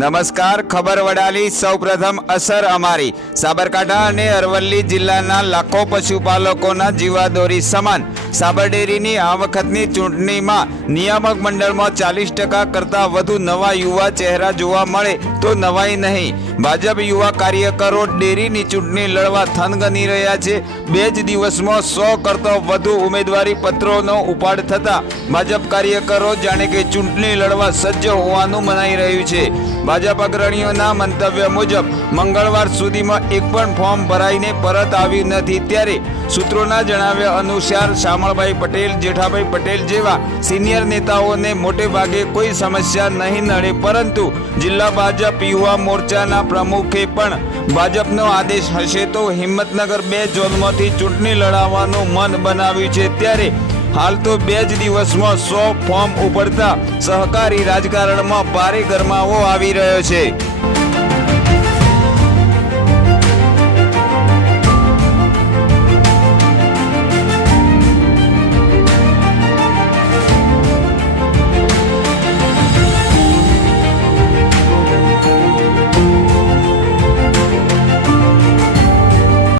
નમસ્કાર, ખબર વડાલી સૌપ્રથમ અસર અમારી સાબરકાંઠા અને અરવલ્લી જિલ્લાના લાખો પશુપાલકોના જીવાદોરી સમાન સાબરડેરીની આ વખતની ચૂંટણીમાં નિયામક મંડળમાં 40% કરતાં વધુ નવા યુવા ચહેરા જોવા મળે તો નવાઈ નહીં। ભાજપ યુવા કાર્યકરો ડેરીની ચૂંટણી લડવા થનગની રહ્યા છે। 2 જ દિવસમાં 100 કરતાં વધુ ઉમેદવારી પત્રોનો ઉપાડ થતા ભાજપ કાર્યકરો જાણે કે ચૂંટણી લડવા સજ્જ હોવાનું મનાઈ રહ્યું છે। ભાજપ અગ્રણીઓના મંતવ્ય મુજબ મંગળવાર સુધીમાં એક પણ ફોર્મ ભરાઈને પરત આવ્યું નથી, ત્યારે સૂત્રોના જણાવ્યા અનુસાર શામળભાઈ પટેલ, જેઠાભાઈ પટેલ જેવા સિનિયર નેતાઓને મોટે ભાગે કોઈ સમસ્યા નહીં નડે, પરંતુ જિલ્લા ભાજપ યુવા મોરચાના પ્રમુખે પણ ભાજપનો આદેશ હશે તો હિંમતનગર 2 ઝોનમાંથી ચૂંટણી લડાવવાનું મન બનાવ્યું છે। ત્યારે હાલ તો 2 જ દિવસમાં 100 ફોર્મ ઉપડતા સહકારી રાજકારણમાં ભારે ગરમાવો આવી રહ્યો છે।